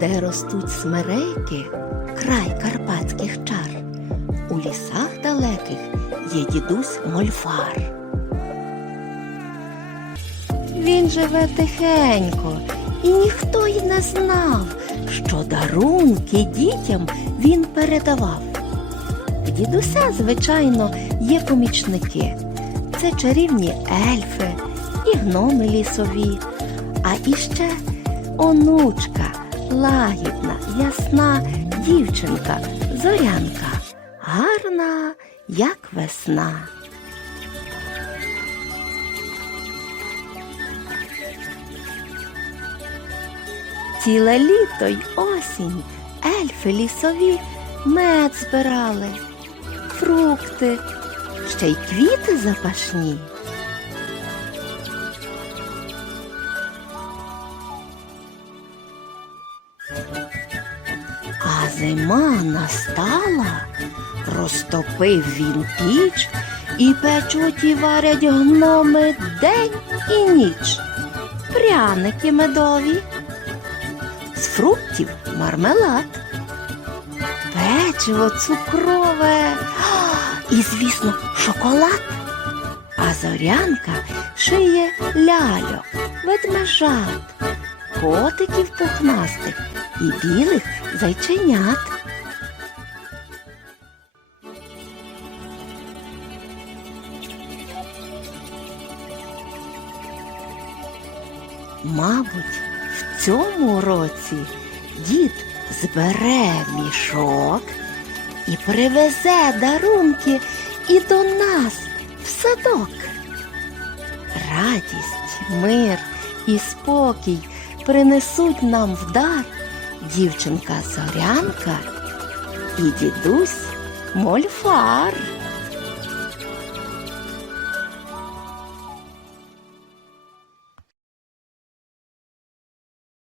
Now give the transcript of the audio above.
де ростуть смерейки, край карпатських чар. У лісах далеких є дідусь Мольфар. Він живе тихенько, і ніхто й не знав, що дарунки дітям він передавав. Дідуся, звичайно, є помічники. Це чарівні ельфи і гноми лісові, а іще онучка, лагідна, ясна дівчинка, зорянка, гарна, як весна. Ціле літо й осінь ельфи лісові мед збирали, фрукти, ще й квіти запашні. Зима настала, розтопив він піч, і печуть і варять гноми день і ніч, пряники медові, з фруктів мармелад, печиво цукрове. І, звісно, шоколад. А зорянка шиє ляльок, ведмежат, котиків пухнастих і білих зайченят. Мабуть, в цьому році дід збере мішок і привезе дарунки і до нас в садок. Радість, мир і спокій принесуть нам в дар дівчинка Зорянка і дідусь Мольфар.